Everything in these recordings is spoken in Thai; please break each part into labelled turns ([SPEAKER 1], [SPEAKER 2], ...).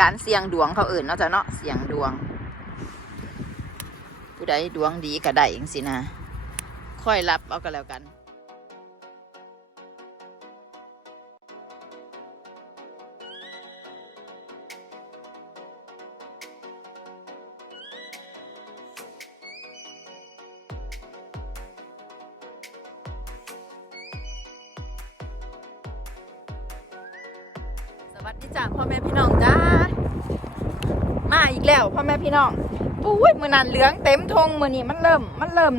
[SPEAKER 1] การเสี่ยงดวงเขาอื่นเนาะจ้ะเนาะเสี่ยงดวง ผู้ใดดวงดีก็ได้เองสินะค่อยรับเอาก็แล้วกัน พี่น้องอุ้ยมือนันเหลืองเต็มทงมือนี่มันเริ่มมันเริ่ม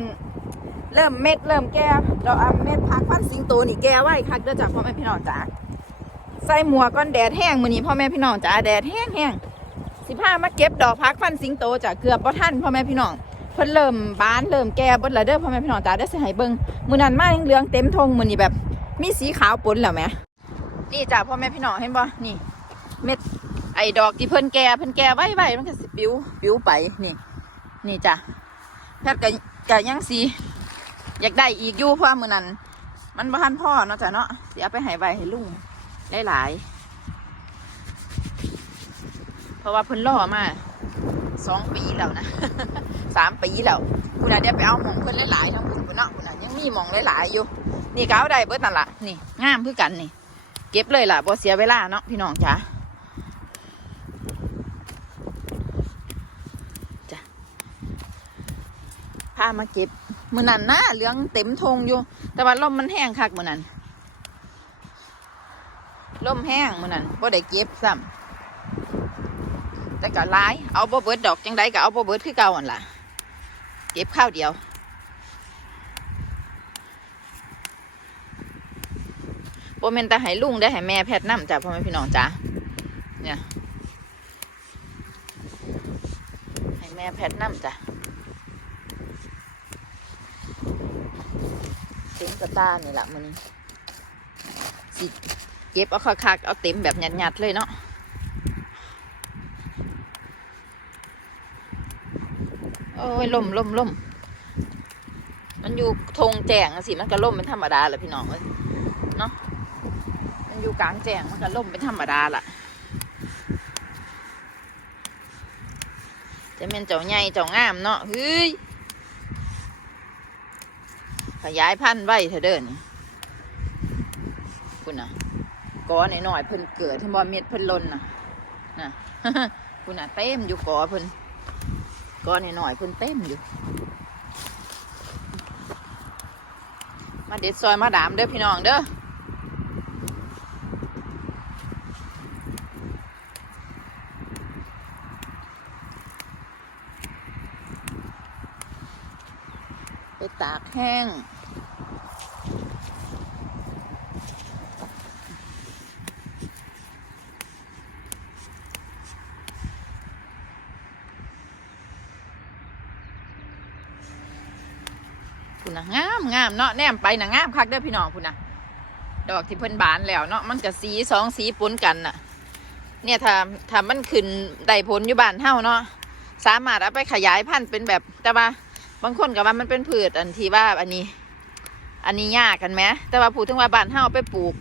[SPEAKER 1] เริ่มเม็ดเริ่มแก่เราเอาเม็ดพักพันสิงโตนี่แก่ไว้คักเด้อจ้าพ่อแม่พี่น้องจ้าใส่หมวกก่อนแดดแห้งมือนี้พ่อแม่พี่น้องจ้าแดดแห้งแห้งสิพามาเก็บดอกพักพันสิงโตจ้าเกือบบ่ทันพ่อแม่พี่น้องเพิ่นเริ่มบานเริ่มแก่บดละเด้อพ่อแม่พี่น้องจ้าได้อสิให้เบิ่งมือนันมาเหลืองเต็มทงมือนี่แบบ มีสีขาวปนแล้วแหมนี่จ้าพ่อแม่พี่น้องเห็นบ่นี่ เม็ด ไอ้ดอกที่เพิ่นแก่เพิ่นแก่ไว้ไว้มันก็สิปิวปิวไปนี่ นี่จ้ะแพทย์ก็ก็ยังสีอยากได้อีกอยู่เพราะมือนั้นมันบ่ทันพ่อเนาะจ้ะเนาะเสิเอาไปให้ไว้ให้ลุงหลายๆเพราะว่าเพิ่นรอมาสองปีแล้วนะสามปีแล้วคุณอาเดี๋ยวไปเอาหมองเพิ่นหลายๆทั้งบุญคุณเนาะคุณอายังมีหมองหลายๆอยู่ นี่ก็เอาได้เบิดนั่นละนี่งามคือกันนี่ เก็บเลยล่ะบ่เสียเวลาเนาะพี่น้องจ้ะ พามาเก็บมือนันน้าเหลืองเต็มทงอยู่ แต่ว่าลมมันแห้งคักมือนันลมแห้งมือนันบ่ได้เก็บซ้ำแต่ก็ร้ายเอาบ่เบิดดอกจังไดก็เอาบ่เบิดคือเก่าอันล่ะ เก็บข้าวเดียวบ่แม่นต่ให้ลุงได้ให้แม่แพทย์น้ำจ้ะพ่อแม่พี่น้องจ้ะเนี่ยให้แม่แพทย์น้ำจ้ะ เต็มกระตานี่แหละมันสิเก็บเอาคักๆเอาเต็มแบบหยัดๆเลยเนาะโอ้ยล่มล่มล่มมันอยู่ธงแจงสิมันก็ล่มเป็นธรรมดาแหละพี่น้องเอ้ยเนาะมันอยู่กลางแจงมันก็ล่มเป็นธรรมดาล่ะจะเป็นเจ้าใหญ่เจ้างามเนาะเฮ้ย ขยายพันธุ์ไว้เถอะเด้อนี่คุณน่ะกอหน่อยเพิ่นเกิดทั้งบ่เม็ดเพิ่นล้นน่ะน่ะคุณน่ะเต็มอยู่กอเพิ่นกอหน่อยเพิ่นเต็มอยู่ มาเด็ดซอยมาดามเด้อพี่น้องเด้อไปตากแห้ง นนะงามงามเนาะแนมไปนะงามคักเด้อพี่น้องพุ่นนะดอกที่เพิ่นบานแล้วเนาะมันก็สีสองสีปนกันน่ะ เนี่ยถ้าถ้ามันขึ้นได้ผลอยู่บ้านเฮาเนาะสามารถเอาไปขยายพันธุ์เป็นแบบแต่ว่าบางคนก็ว่ามันเป็นพืชอันที่ว่าอันนี้ อันนี้ยากกันไหมแต่ว่าพูดถึงว่าบ้านเฮาเอาไปปลูก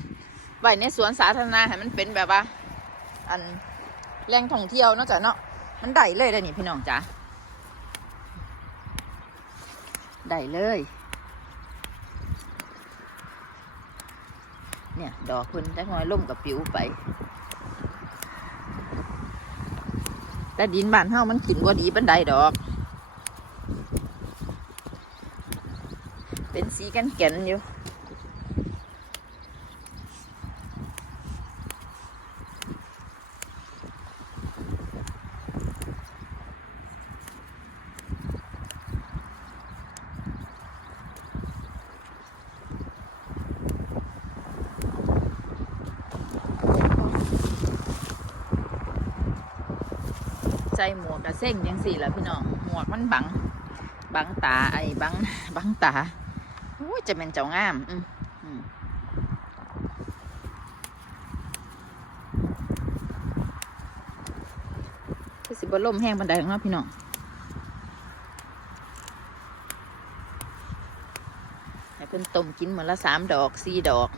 [SPEAKER 1] ไว้ในสวนสาธารณะให้มันเป็นแบบว่า อันแหล่งท่องเที่ยวนาะจ้ะเนาะมันได้เลยได้อนี่พี่น้องจ้ะได้เลย เนี่ย ดอกคุณได้น้อยล่มกับปิวไป แต่ดินบ้านเฮามันขึ้นว่าดีบันไดดอก เป็นสีกันแก่นอยู่ ส่หมวกกระเส้งยังสี่ละพี่น้องหมวกมันบังบังตาไอ้บังบังตาโอ้ยจะเป็นเจ้างามอืมอืมคือสิบล่มแห้งบันไดของเราพี่น้องให้เพิ่นต้มกินเหมือนละสามดอกสี่ดอก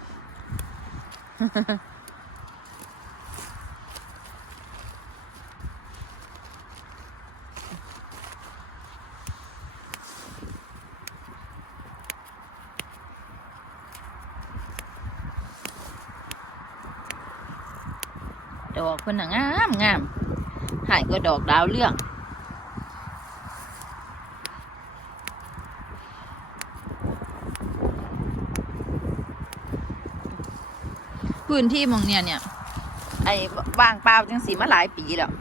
[SPEAKER 1] เพิ่นน่ะงามงามหายก็ดอกดาวเรื่องพื้นที่มองเนี่ยเนี่ย ไอ้ว่างเปล่าจังสีมาหลายปีแล้ว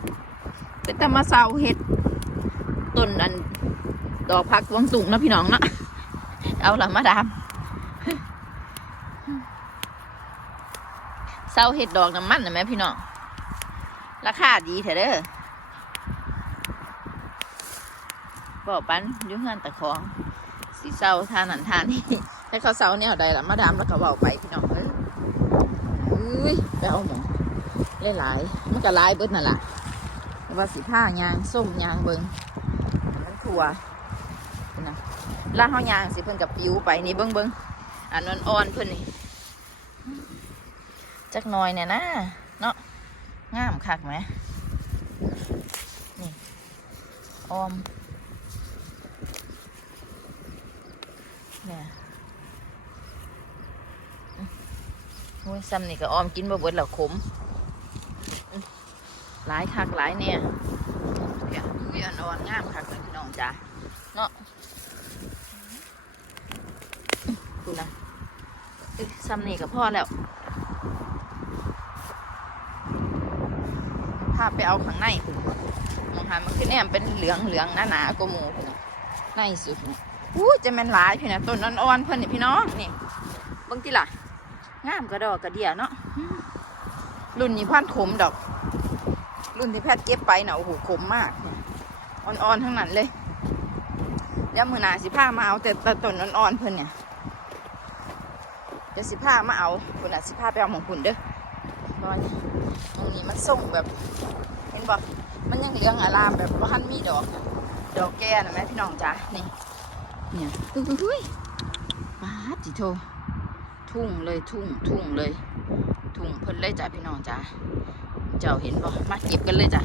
[SPEAKER 1] เป็นแต่มาเซาเฮ็ดต้นอันดอกพักวังตุงนะพี่น้องนะเอาละมาดามเศร้าเห็ดดอกน้ำมันนะแม่พี่น้อง ราคาดีเถอะเด้อบอกปันยุ่งเงินตะของสีเศร้าทานนันทานนี่ให้เขาเศร้าเนี่ยเอาได้ละมาดามแล้วก็บอกไปพี่น้องเอ้ยอุ้ยไปเอาหมองหลายๆมันก็หลายเบิดนั่นแหละว่าสีผ้ายางส้มยางเบิงมันถั่วนะล่าเฮายางสิเพิ่นกับปิ้วไปนี่เบิ้งเบิ้งอันนอ่อนๆเพิ่นนี่จักน่อยเนี่ยนะเนาะ งามคักไหมนี่ออมเนี่ยมโอ้ยซ้ำนี่ก็ออมกินบ่เบิดแล้วขมหลายคักหลายเนี่ยเดี๋ยอ่อนงามคักเลยพี่น้องจ้าเนาะดูนะซ้ำนี่ก็พอแล้วาไปเอาข้างในคุณมองหามันคือแนมเป็นเหลืองเหลืองหนาหนากว่าหมูพี่นะในสุดอู้จะแม่นหลายพี่นะต้นอ่อนๆเพิ่นนี่พี่น้องนี่บางทีล่ะงามกระดอกกระเดียเนาะรุ่นนี้พันขมดอก รุ่นที่แพทย์เก็บไปเนาะโอ้โหขมมากอ่อนๆทั้งนั้นเลยเดี๋ยวมือหนาสิผ้ามาเอาแต่ต่ต้นอ่อนๆเพิ่นเนี่ยเดี๋ยวสิผ้ามาเอาคุณน่ะสิผ้าไปเอาของคุณเด้อตอนตรง นี้มันส่งแบบเห็นบอกมันยังเหลืองอารามแบบว่าหันมีดอกดอกแก่นะแม่พี่น้องจ้านี่เนี่ยอุ้ยมาจิโททุ่งเลยทุ่งทุ่งเลย ทุ่งเพิ่นเลยจ้าพี่น้องจ้าเจ้าเห็นบ่มาเก็บกันเลยจ้ะ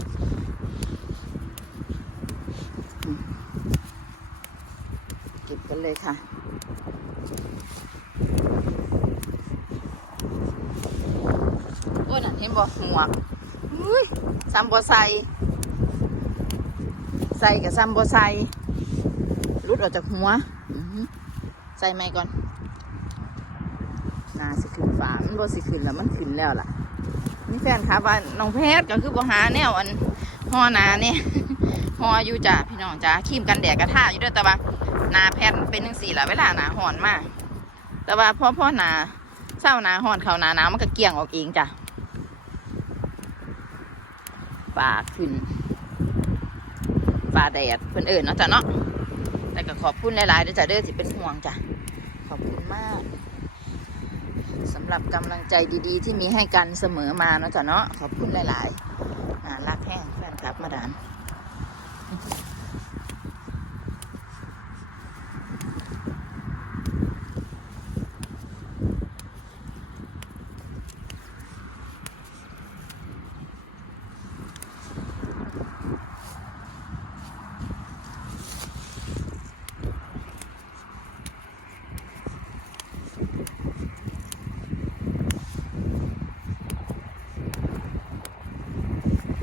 [SPEAKER 1] เก็บกันเลยค่ะ โอ้ย นั่นเห็นบ่หัวซัมบ่ใส่ใส่กับซัมบ่ใส่รุดออกจากหัวใส่ไหมก่อนน่าสิขึ้นฝามันบ่สิขึ้นแล้วมันขึ้นแล้วล่ะนี่แฟนค่ะว่าน้องเพชรก็คือบ่หาแนวอันห่อนาเนี่ยห่ออยู่จ้ะพี่น้องจ้าครีมกันแดดกระทาอยู่ด้วยแต่ว่านาแพทย์เป็นจังสี่ละเวลาหนาห่อนมากแต่ว่าพ่อพ่อหนาเศร้าหนาห่อนเขาหนาหนาวมันก็เกี่ยงออกเองจ้ะ ฝ่าขึ้นฝ่าแดดเพื่อนเอิญเนาะจ้ะเนาะแต่ก็ขอบคุณหลายๆเด้อจ้ะเด้อที่เป็นห่วงจ้ะขอบคุณมากสำหรับกำลังใจดีๆ ที่มีให้กันเสมอมาเนาะจ้ะเนาะขอบคุณหลายๆน่ารักแห้งแฟนคลับมาดานอ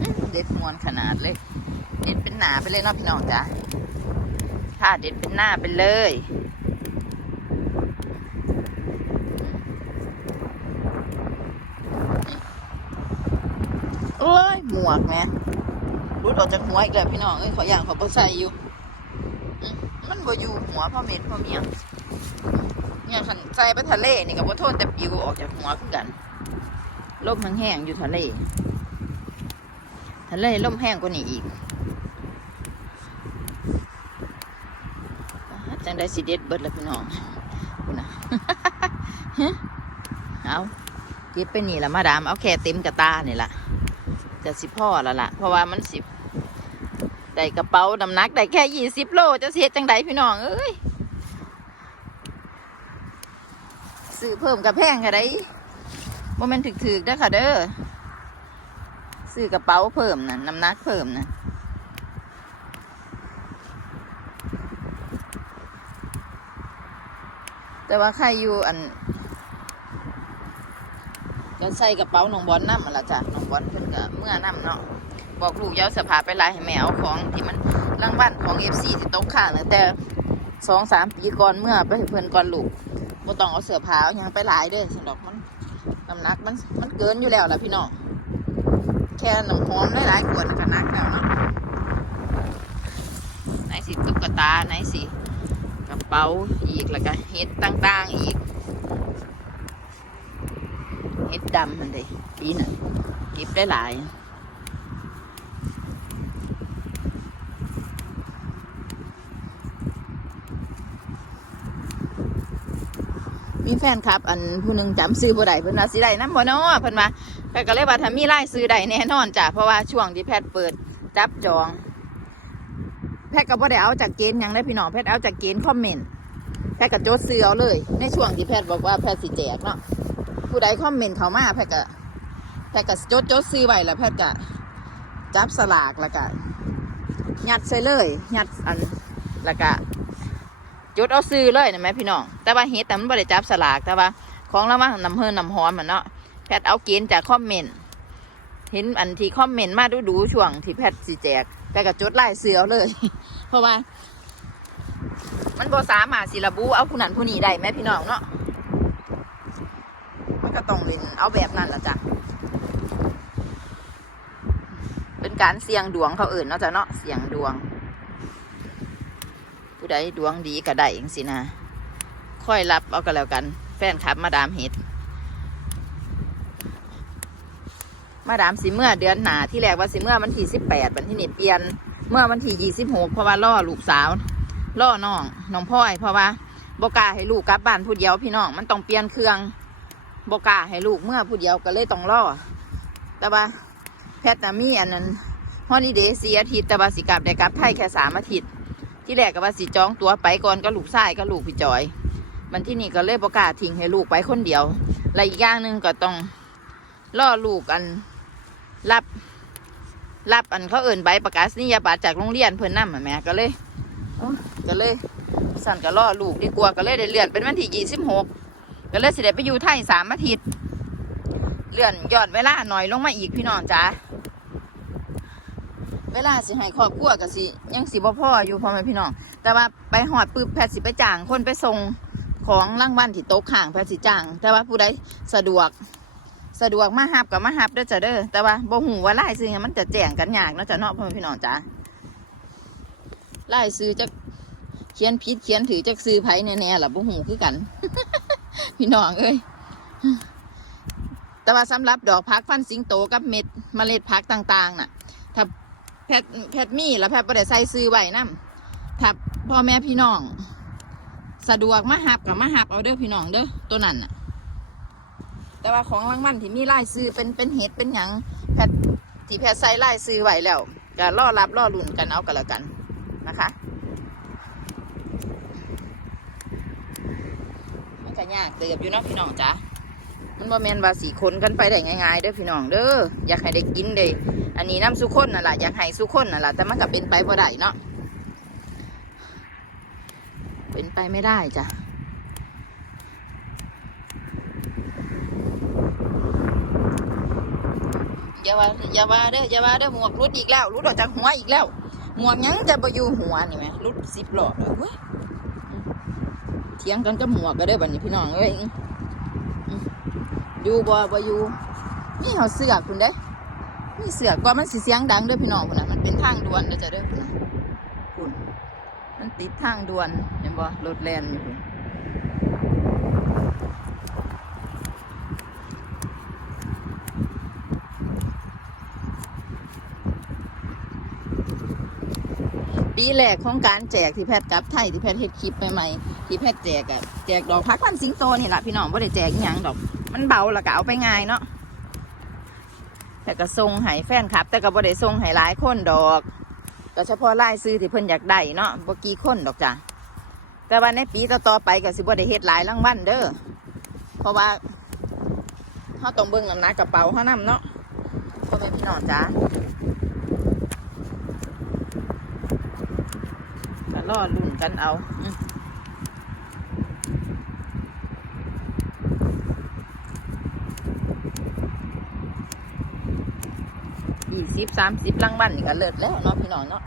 [SPEAKER 1] ื้อเด็ดมวนขนาดเลย เด็ด เป็นหนาไปเลยเนาะพี่น้องจ้ะค่ะเด็ดเป็นหน้าไปเลยโอ้ยหมวกแม่รุดออกจากหัวอีกแล้วพี่น้องเอ้ยขออย่างขอประใส่อยู่ มันบ่อยู่หัวพ่อเม็ดพ่อเมียงเนี่ยขันใส่ไปทะเลนี่กับว่าโทษแต่ปิวออกจากหัวคือกันลมแห้งๆอยู่ทะเล ทะเลลมแห้งกว่านี้อีกจัง ได้สิเด็ดเบิดแล้วพี่น้องคุณนะเอาเก็บไปนี่ละมาดาม เอาแค่เต็มกระตานี่ละจะสิพ่อแล้วล่ะเพราะว่ามันสิบได้กระเป๋าน้ำหนักได้แค่ยี่สิบโลจะเสียจังไดพี่น้องเอ้ยซื้อเพิ่มกับแพงค่ะไดโมเมนถึกๆเด้ค่ะเด้อซื้อกระเป๋าเพิ่มนะน้ำหนักเพิ่มนะ แต่ว่าใครอยู่อันก็ใส่กระเป๋าน้องบอลน้ำมาละจ้ะน้องบอลเพิ่นก็เมื่อน้ำเนาะบอกลูกอยาวเสือผ้าไปหลายให้แม่เอาของที่มันรางวัลของเอฟซีที่ตกข้างตั้งแต่สองสามปีก่อนเมื่อไปเพิ่นก่อนลูกบ่ต้องเอาเสื้อผ้าเอาหยังไปหลายเด้อสำหรับมันน้ำหนักมันมันเกินอยู่แล้วล่ะพี่น้องแค่น้ำหอมหลายๆขวดก็หนักแล้วเนาะไหนสิตุ๊กตาไหนสิ เป๋าอีกแล้วก็เฮ็ดต่างๆอีกเห็ดดำมันเลยปีน่ะเก็บได้หลายมีแฟนคลับ อันผู้หนึงจำซื้อบ่ได้เพิ่นว่าสิได้นำบ่เนาะเพิ่นว่าแพทย์ก็เลยว่าถ้ามีรายซื้อได้แน่นอนจ้ะเพราะว่าช่วงที่แพทย์เปิดจับจอง ทย์ก็บ่ได้เอาจากเกณฑ์ยังได้พี่น้องแพทย์เอาจากเกณฑ์คอมเมนต์แพทย์ก็จดซื้อเอาเลย ในช่วงที่แพทย์บอกว่าแพทย์สิแจกเนาะผู้ใดคอมเมนต์เขามาแพทย์ก็แพทย์ก็จดจดซื้อไว้แล้วแพทย์ก็จับสลากแล้วก็ยัดใส่เลยยัดอันแล้วก็จดเอาซื้อเลยนะแม่พี่น้อง แต่ว่าเฮ็ดแต่มันไม่ได้จับสลากแต่ว่า ของรางวัลนำเฮินนำหอมมันเนาะแพทย์เอาเกณฑ์จากคอมเมนต์เห็นอันที่คอมเมนต์มาดูดูช่วงที่แพทย์สิแจก แพทย์ก็จดไล่ซื้อเอเลย เพราะว่า มันบสามารถสิระบุเอาผู้นั้นผู้นี้ได้แม่พี่น้องเนาะมันก็ต้องเล่นเอาแบบนั้นละจ้ะเป็นการเสี่ยงดวงเขาอื่นเนาะจ้ะเนาะเสี่ยงดวง ผู้ใดดวงดีก็ได้เองสินะค่อยรับเอาก็แล้วกัน แฟนคลับมาดามเห็ด มาดามสิเมื่อเดือนหนาที่แรกว่าสิเมื่อวันที่สิบแปดวันที่นี่เปลี่ยนเมื่อวันที่ยี่สิบหกเพราะว่าล่อลูกสาวล่อน้องน้องพ่อยเพราะว่าบกาให้ลูกกลับบ้านผู้เดียวพี่น้องมันต้องเปลี่ยนเครื่องบกาให้ลูกเมื่อผู้เดียวก็เลยต้องรอแต่ว่าแพทย์น่ะมีอันนั้นฮอลิเดย์สีอาทิตย์แต่ว่าสิกลับได้กลับไทยแค่สามอาทิตย์ ที่แรกก็ว่าสิจองตัวไปก่อนก็ลูกชายก็ลูกพี่จอย มันที่นี่ก็เลยบกาทิ้งให้ลูกไปคนเดียวและอีกอย่างหนึ่งก็ต้องล่อลูกอัน รับ รับอันเขาเอิ่นใบประกาศนียบัตรจากโรงเรียนเพิ่นนั่นแม่ก็เลยเอ้าก็เลย สั่นก็ล่อลูกดีกว่าก็เลยได้เลื่อนเป็นวันที่ยี่สิบหกก็เลยสิได้ไปอยู่ไทยสามอาทิตย์เลื่อนยอดเวลาหน่อยลงมาอีกพี่น้องจ้าเวลาสิให้ครอบครัวก็สิยังสิบ่พ่ออยู่พ่อแม่พี่น้อง แต่ว่าไปหอดปึ๊บแพทย์สิไปจ้างคนไปส่งของรางวัลที่โต๊ะข้างแพทย์สิจ้าง แต่ว่าผู้ใดสะดวก สะดวกมาหับกับมาหับเด้อจ้ะเด้อแต่ว่าบ่หูว่าไล่ซื้อมันจะแจ้งกันยากเนาะจ้ะเนาะพ่อแม่พี่น้องจ้าไล่ซื้อจะเขียนผิดเขียนถือจะซื้อไผแน่ๆล่ะบ่หูคือกัน พี่น้องเอ้ยแต่ว่าสำหรับดอกพักฟันสิงโตกับเม็ดเมล็ดพักต่างๆ น่ะ ถ้าแพทแพทมีแล้วแพทบ่ได้ใส่ซื้อไว้นํถ้าพ่อแม่พี่น้อง สะดวกมาหับกับมาหับเอาเด้อพี่น้องเด้อตัวนั้นน่ะ แต่ว่าของรางวัลที่มีลายซื้อเป็นเป็นเห็ดเป็นหยังแพทที่แพทย์ใส่ลายซื้อไหวแล้วก็รอรับรอลุ่นกันเอากันแล้วกันนะคะมันก็ยากเติบอยู่เนาะพี่น้องจ้ะมันบ่แมนว่าสีคนกันไปได้ง่ายๆเด้อพี่น้องเด้ออยากให้ได้กินเด้อันนี้น้ำสุคนน่ะล่ะอยากให้สุคนน่ะล่ะแต่มันก็เป็นไปบ่ได้เนาะเป็นไปไม่ได้จ้ะ อย่าว่าอย่าว่าเด้ออย่าว่าเด้อหมวกรุดอีกแล้วรุดออกจากหัวอีกแล้วหมวกยังจะไปอยู่หัวนี่ไหมรุดสิบหลอดเลยเว้ยเถียงกันกับหมวกก็ได้บัดนี้พี่น้องเอ้ยอยู่บ่บ่อยู่นี่เขาเสือกคุณเด้นี่เสือกว่ามันสิเสียงดังเด้อพี่น้องคุณน่ะมันเป็นทางด่วนเด้อจ้ะเด้อคุณน่ะคุณมันติดทางด่วนเห็นบ่รถแล่นอยู่ ปีแรกของการแจกที่แพทย์กลับไทยที่แพทย์เฮ็ดคลิปใหม่ๆที่แพทย์แจกอะแจกดอกพักพันสิงโตนี่แหละพี่น้องไม่ได้แจกอหยังดอก มันเบาละก็เอาไปง่ายเนาะแต่ก็ส่งให้แฟนคลับ แต่ก็บ่ได้ส่งให้หลายคนดอกก็เฉพาะรายซื้อที่เพิ่นอยากได้เนาะบ่กี่คนดอกจ้ะแต่ว่าในปีต่อๆไปก็สิบ่ได้เฮ็ดหลายรางวัลเด้อเพราะว่าเฮาต้องเบิ่งน้ำหนักกระเป๋าเฮานํเนาะพ่อแม่พี่น้องจ้า รอดลุ่นกันเอาี่สิบสามสิบลังบันก็เลิศแล้วเนาะพี่น้องเนาะ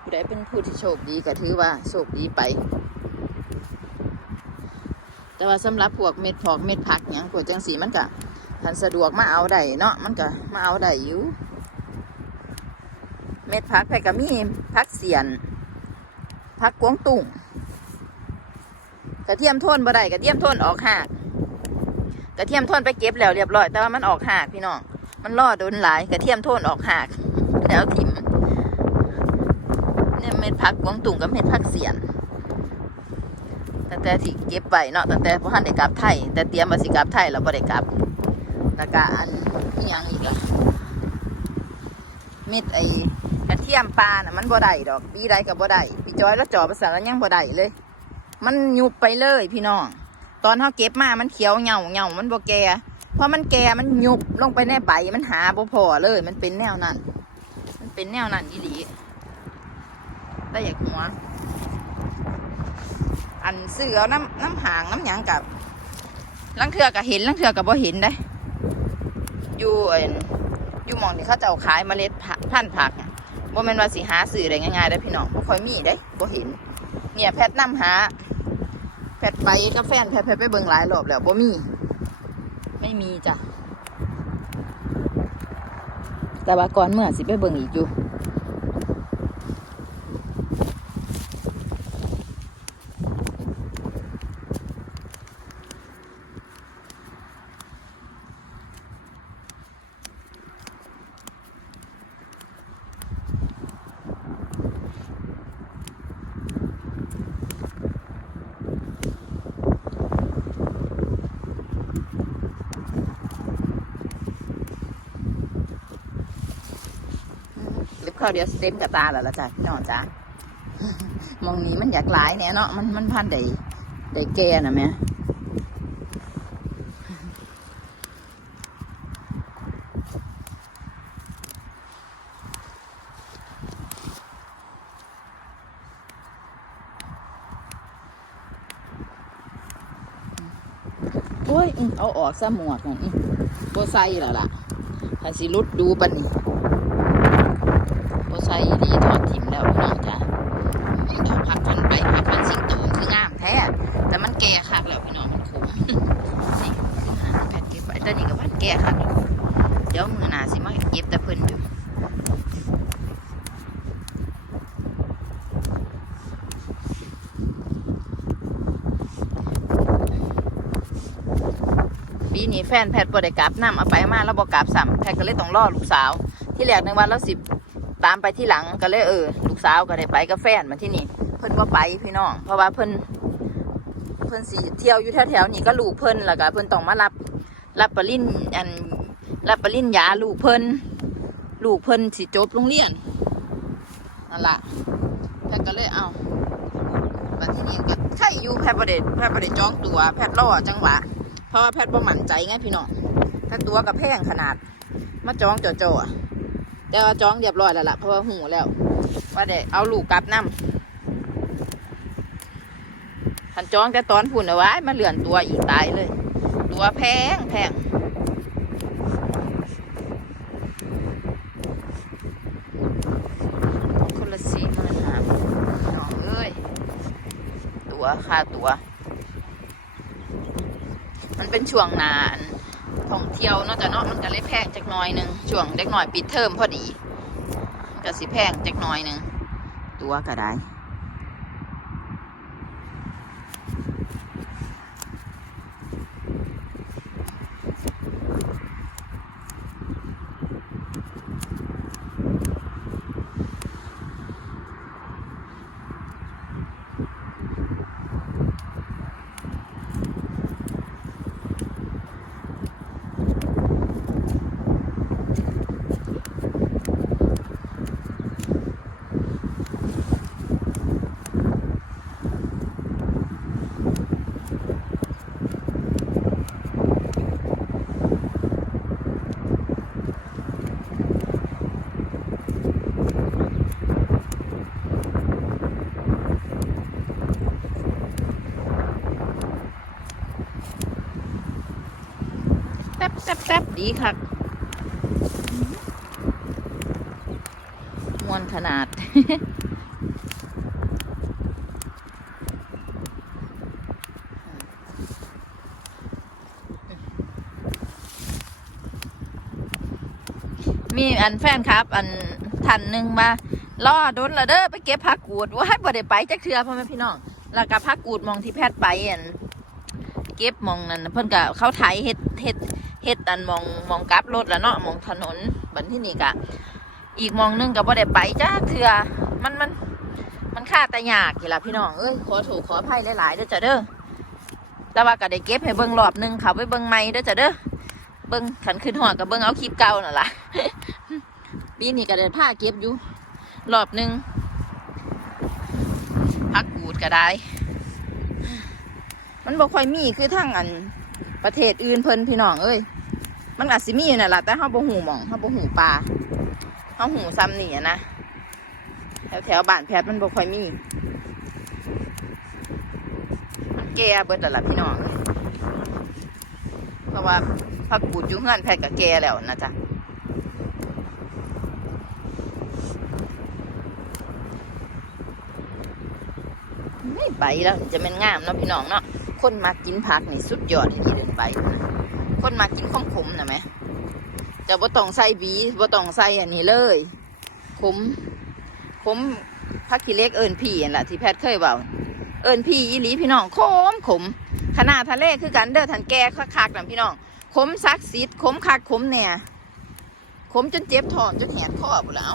[SPEAKER 1] ผู้ใดเป็นผู้ที่โชคดีก็ถือว่าโชคดีไป แต่ว่าสำหรับพวกเม็ดพอกเม็ดผักอย่างพวกจังสีมันก็ทันสะดวกมาเอาได้เนาะมันก็มาเอาได้อยู่ เม็ดผักไปก็มีผักเสียน ผักกวงตุ่งกระเทียมโทนบ่ได้กระเทียมโทนออกหักกระเทียมโทนไปเก็บแล้วเรียบร้อยแต่ว่ามันออกหักพี่น้องมันรอโดนหลายกระเทียมโทนออกหักแล้วถิ่มเนี่ยเม็ดผักกวงตุ่งกับเม็ดผักเสียนตั้งแต่ที่เก็บไว้เนาะตั้งแต่พ่อท่านได้กลับไทยแต่เตรียมมาสิกลับไทยเราบ่ได้กลับแล้วก็อันนี้ยังอีกอะเม็ดไอ เทียมปลาน่ะมันบ่ได้ดอก ปีใดกับบ่ได้พี่จอยแล้วจ่อภาษาแล้วยังบ่ได้เลย มันยุบไปเลยพี่น้อง ตอนเขาเก็บมา มันเขียวเหงาเหงามันบ่แก่เพราะมันแก่มันยุบลงไปในใบมันหาบ่พอเลย มันเป็นแนวนั้น มันเป็นแนวนั้นอีหลีแต่อยากหัว อันซื้อน้ำน้ำหางน้ำหยังกับลังเทือกับเห็นลังเทือกับบ่เห็นได้ อยู่อยู่มองที่เขาจะเอาขายเมล็ดผักพันธุ์ผัก บ่แม่นว่าสิหาสื่อได้ง่ายๆได้พี่น้องบ่ค่อยมีได้บ่เห็น เนี่ยแพทย์นํหา แพทย์ไปกับแฟนแพทแพทย์ไปเบิ่งหลายรอบแล้วบ่มี ไม่มีจ้ะแต่ว่าก่อนเมื่อสิไปเบิ่งอีกอยู่ ลิบข้าเดียวเต็มกับตาแล้วล่ะจ้ะพี่น้องจ้ะมองนี้มันอยากหลายเนี่ยเนาะมันมันพันได้ได้แก่นะแม่โอ้ยอื้อเอาออกซะหมวกนั่นอื้อบ่ใส่แล้วล่ะถ้าสิรุดดูปันนี้ ส่ดีทอดถิ่มแล้วพี่น้องจ้ะเอาผักพันไปผักพันสิงโตคืองามแท้ แต่มันแก่คักแล้วพี่น้องมันขมนี่แผ่นเก็บไว้แต่นี่ก็พันแก่คักเดี๋ยวมือหนาสิมาเก็บแต่เพิ่นอยู่ปีนี้แฟนแพทย์บ่ได้กลับน้ำเอาไปมาแล้วบ่กลับซ้ำแพทย์ก็เลยต้องรอลูกสาว ที่แรกในวันแล้วสิบ ตามไปที่หลังก็เลยเออลูกสาวก็ได้ไปกับแฟนมาที่นี่เพิ่นว่าไปพี่น้อง เพราะว่าเพิ่นเพิ่นสิเที่ยวอยู่แถวๆนี้ก็ลูกเพิ่นแล้วก็เพิ่นต้องมารับรับปริญอันรับปริญญาลูกเพิ่นลูกเพิ่นสิจบโรงเรียนนั่นละแพทก็เลยเอามาที่นี่ก็ใช่อยู่แพทย์ประเด็แพทย์ประเด็จองตัวแพทย์รอจังหวะเพราะว่าแพทย์ประมั่นใจไงพี่น้องถ้าตัวกับแพงขนาดมาจองจ่อๆอะ แต่ว่าจองเรียบร้อยแล้วล่ะเพราะว่าหูแล้ว ว่าเด็เอาลูกกลับน้ำทันจองแต่ตอนพุ่นเอาไว้มาเหลื่อนตัวอีกตายเลยตัวแพงแพงคนละสี่หมื่นห้าน้องเอ้ยตัวค่าตัว มันเป็นช่วงนาน ท่องเที่ยวนอกจากเนาะมันก็เลยแพงจักหน้อยหนึ่งช่วงเด็กหน่อยปิดเทอมพอดีก็สิแพงจักหน้อยหนึ่งตัวก็ได้ แซ่บแซบดีค่ะมวนขนาดมีอันแฟนครับ อันทันหนึ่งมาล่อดนละเด้อไปเก็บผักกูดว่าให้บ่ได้ไปจักเทือพ่อแม่พี่น้องแล้วก็ผักกูดมองที่แพทย์ไปอันเก็บมองนั้นเพิ่นก็เขาไถเฮ็ดเฮ็ด เฮ็ดอันมองมองกลับรถแล้วเนาะมองถนนบัดที่นี่ก็อีกมองหนึงก็บ่ได้ไปจักเทือมันมันมันค่าแต่ยากทีละพี่น้องเอ้ยขอโทษขออภัยหลายๆเด้อจ้ะเด้อแต่ว่าก็ได้เก็บให้เบิ่งรอบหนึงเขาไปเบิ่งใหม่เด้อจ้ะเด้อเบิ้งขันขึ้นหอดกับเบิ้งเอาคลิปเก่าน่ะล่ะปีนี้ก็เดินผ้าเก็บอยู่รอบหนึ่งพักกูดก็ได้ มันบ่ค่อยมีคือทั้งอันประเทศอื่นเพิ่นพี่น้องเอ้ย มันอาจสิมีอยู่น่ะล่ะแต่เฮาบ่หูหมองเฮาบ่หูปลาเฮาหูซ้ำนี่นะแถวแถวบ้านแพทย์มันบ่ค่อยมีมันแก่เบิดแล้วล่ะพี่น้องเพราะว่าพักกูดอยู่เฮือนแพทย์กับแกแล้วนะจ๊ะไม่ไปแล้วจะเป็นงามเนาะพี่น้องเนาะคนมากินผักนี่สุดยอดที่เดินไป คนมากินขมขมนะไหมจะบ่ต้องใส่บีบ่ต้องใส่อันนี้เลยขมขมผักขี้เล็กเอิญพี่อันละที่แพทย์เคยเบาเอิญพี่อีหลีพี่น้องขมขมขนาดทะเลคือกันเด้อทันแก่คักๆนะพี่น้องขมซักซีดขมคักขมแหน่ยขมจนเจ็บท้องจนแหนคอบุแล้ว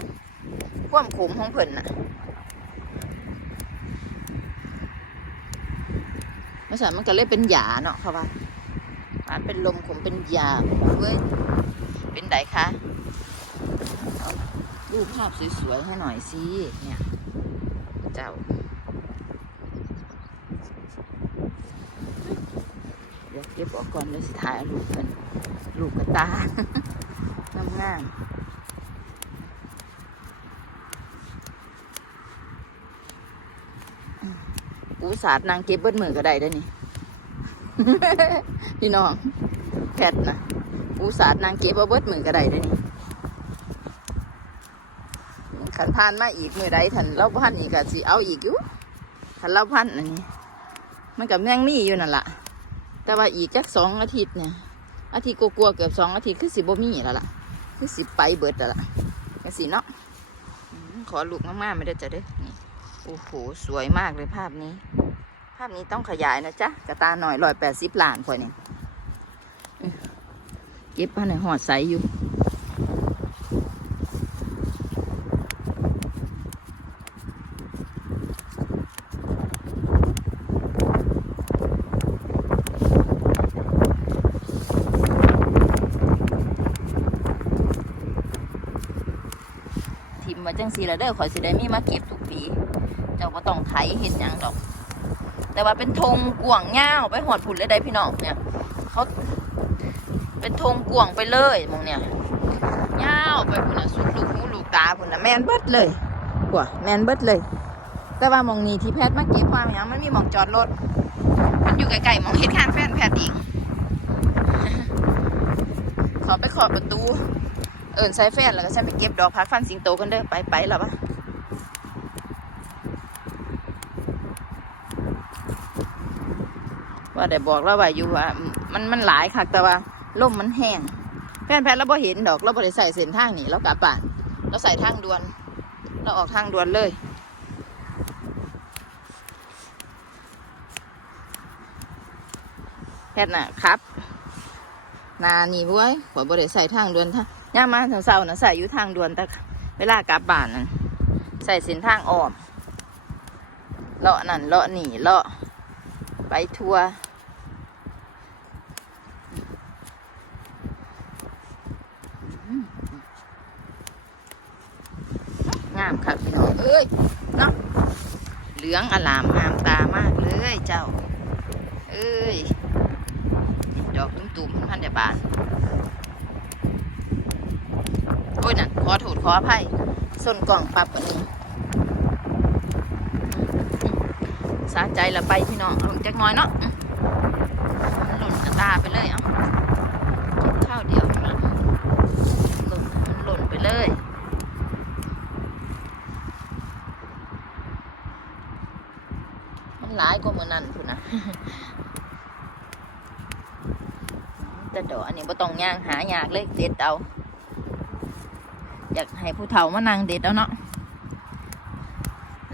[SPEAKER 1] ความขมของเพิ่นน่ะไม่ใช่มันก็เลยเป็นหยาเนาะเขาว่า มันเป็นลมขมเป็นยาเว้ยเป็นไดคะรูปภาพสวยๆให้หน่อยสิเนี่ยเจ้า เดี๋ยวเก็บออกก่อนเลยสิถ่ายรูปกันลูกกระตางามงามๆอืมอูสาดนางเก็บเบิดมือก็ได้ด้อนี่ พี่น้องแพทนะอูสาดนางเก็บเอาเบิดมือก็ได้ด้อนี่ขันพานมาอีกมือใดทันเล่าพันอีกก็สิเอาอีกอยู่ขันเล่าพันอันนี้ มันกับแมงมี่อยู่นั่นแหละแต่ว่าอีกจักสองอาทิตย์เนี่ยอาทิตย์กลัวเกือบสองอาทิตย์คือสิบ่มีแล้วล่ะ คือสิไปเบิดแล้วล่ะกันสิเนาะขอลูกมากๆไม่ได้จะเด้โอ้โหสวยมากเลยภาพนี้ ภาพนี้ต้องขยายนะจ๊ะกระตาหน่อยร้อยแปดสิบล้านคนนี่เก็บมาในหอดใสอยู่ทิมมาจังสีละเด้อข่อยสิได้มีมาเก็บทุกปี เจ้าก็ต้องไถเห็นยังดอก แต่ว่าเป็นธงกวางเง่าไปหอดผุนเลยได้พี่น้องเนี่ยเขาเป็นธงกวางไปเลยมองเนี่ยเง่าไปพุ่นนะสุดลูกหูลูกตาพุ่นนะแมนเบิดเลยกว่าแมนเบิดเลย แต่ว่ามองนี้ที่แพทย์มาเก็บความยังมันมีมองจอดรถมันอยู่ไกลๆมองเฮ็ดข้างแฟนแพทย์อีกขอไปขอประตู เอินใส่แฟนแล้วก็ฉันไปเก็บดอกพักฟันสิงโตกันเด้อไปไปแล้วปะ ว่าได้บอกแล้วว่าอยู่ว่า มันมันหลายคักแต่ว่าลมมันแห้งแฟนแพนเราบ่เห็นดอกเราบ่ได้ใส่เส้นทางนี่เรากลับบ้านเราใส่ทางด่วน เราออกทางด่วนเลยแพทย์น่ะครับนานี่บ้วยขอบ่ได้ใส่ทางด่วนท่าย่ามมาทางเสานะใส่อยู่ทางด่วนแต่เวลากลับบ้านนั่นใส่เส้นทางอ้อมเลาะนั่นเลาะหนีเลาะไปทัวร์ งามค่ะพี่น้องเอ้ยเนาะเหลืองอลามงามตามากเลยเจ้า เอ้ย ดอกตุ้มๆพันเดียบานโอ้ยนั่นขอโทษขออภัยส้นกล่องปรับอันนี้สาใจละไปพี่น้องลงจักน้อยเนาะอืมมันหล่นตาไปเลยเอาเก็บข้าวเดียวหล่นมันหล่นไปเลย หลายกว่ามื้อนั้นพุ่นนะ แต่ดอกอันนี้บ่ต้องย่างหายากเลยเด็ดเอาอยากให้ผู้เฒ่ามานั่งเด็ดเอาเนาะ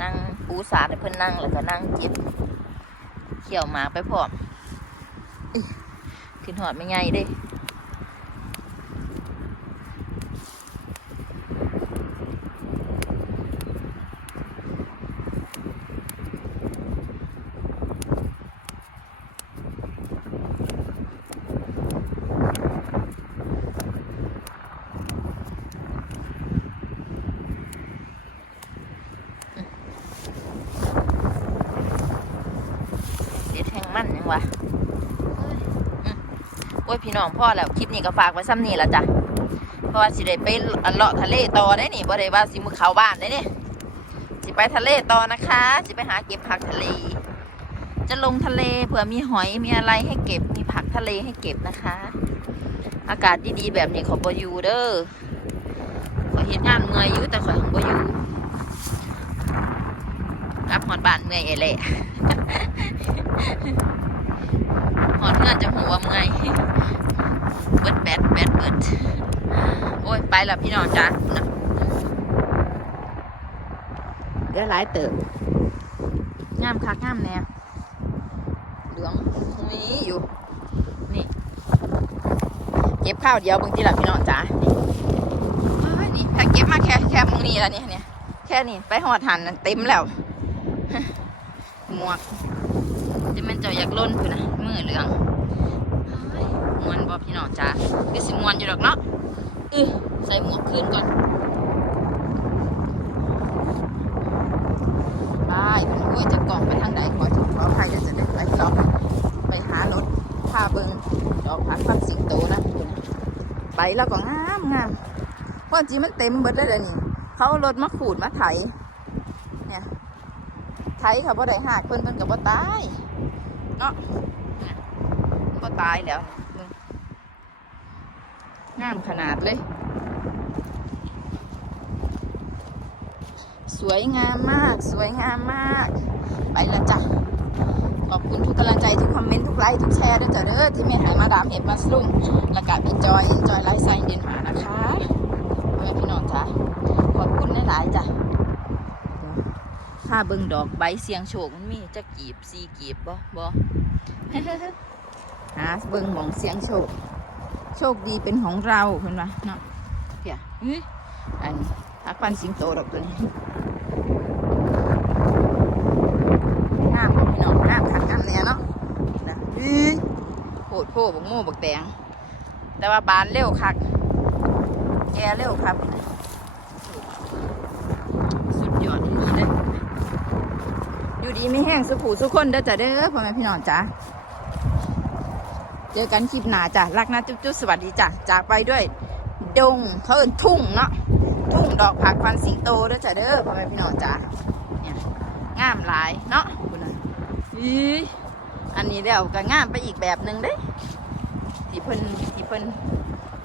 [SPEAKER 1] นั่งปูสาดให้เพิ่นนั่งแล้วก็นั่งเก็บเขี่ยวหมากไปพร้อมอิ๊ะขึ้นหอดไม่ไงเด้ เด็ดแห้งมันยังวะเอ้ยอืมโอ้ย พี่น้องพ่อแล้วคลิปนี้ก็ฝากไว้ซ้ำนี่ละจ้ะเพราะว่าสิได้ไปเลาะทะเลต่อได้นี่บ่ได้ว่าสิมือเขาบ้านได้นี่สิไปทะเลต่อนะคะสิไปหาเก็บผักทะเล จะลงทะเลเผื่อมีหอยมีอะไรให้เก็บมีผักทะเลให้เก็บนะคะ อากาศดีๆแบบนี้ขอบอยู่เด้อขอเห็นงานเมื่อยอยู่แต่ขอยของบอยู่กลับหอดบ้านเมื่อยเอเล่ หอนเงื่อนจะหัวเมื่อยเบิดแบดแบดเบิดโอ้ย ไปแล้วพี่น้องจ้านะเดี๋ยวหลายเติบงามคักงามแน่เหลืองนี่อยู่ นี่ เก็บข้าวเดียวบางทีละพี่น้องจ้าเฮ้ยนี่แค่เก็บมาแค่แค่มึงนี่แล้วเนี่ยเนี่ยแค่นี้ไปหอดหันนั่นเต็มแล้วหมวก จะมันเจ้าอยากล้นคือนะมือเหลืองมวนบอพี่น้องจ้าคือสิมวนอยู่ดอกเนาะอือใส่หมวกขึ้นก่อนไปเป็นโอ้ยจะกล่องไปทางใดขอถูกขอใครเดี๋ยวจะได้ไปหรอกไปหารถพาเบิงดอกพักพันสิงโตนะคุณไปแล้วก็งามงามเพราะจริงมันเต็มเบิดเลยเดี๋ยวนี้เขารถมาขูดมาไถเนี่ยไทยค่ะบ่ได้หักเพิ่นเพิ่นก็บ่ตาย เนาะเนี่ยบ่ตายแล้วงามขนาดเลย สวยงามมาก สวยงามมาก ไปล้วจ้ะ ขอบคุณทุกกำลังใจทุกคอมเมนต์ ทุกไลค์ ทุกแชร์ด้วยจ้ะเด้อที่เมหายมาดามเห็ดมาสลุมและกาพี่จอยจอยไลฟ์ไซน์เดนมานะคะพ่อแม่พี่น้องจ้ะขอบคุณหลายๆจ้ะ ถ้าเบิ่งดอกใบเสียงโชคมันมีจะกีบสีกีบบ่บ่หาเบิ่งหมองเสียงโชค โชคดีเป็นของเราเพิ่นว่าเนาะเพียอันนี้ทักปันสิงโตดอกตัวนี้งามพี่น้องงามขัดงามแน่เนาะนะโหดโพบักโม่บักแตงแต่ว่าบานเร็วคักแกเร็วครับ สุดยอดนี่เลย อยู่ ดีไม่แห้งสุขูสุขคนเด้อจ้ะเด้อพ่อแม่พี่น้องจ้ะเจอกันคลิปหนาจ้ะรักนะจุ๊บจุ๊บสวัสดีจ้ะจากไปด้วย ดงเขาเอินทุ่งเนาะทุ่งดอกผักพันสิงโตเด้อจ้ะเด้อพ่อแม่พี่น้องจ้ะเนี่ยงามหลายเนาะคุณนะอีอันนี้แล้วก็งามไปอีกแบบหนึ่งเด้ที่เพิ่นที่เพิ่น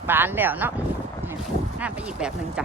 [SPEAKER 1] บานแล้วเนาะเนี่ยงามไปอีกแบบหนึ่งจ้ะ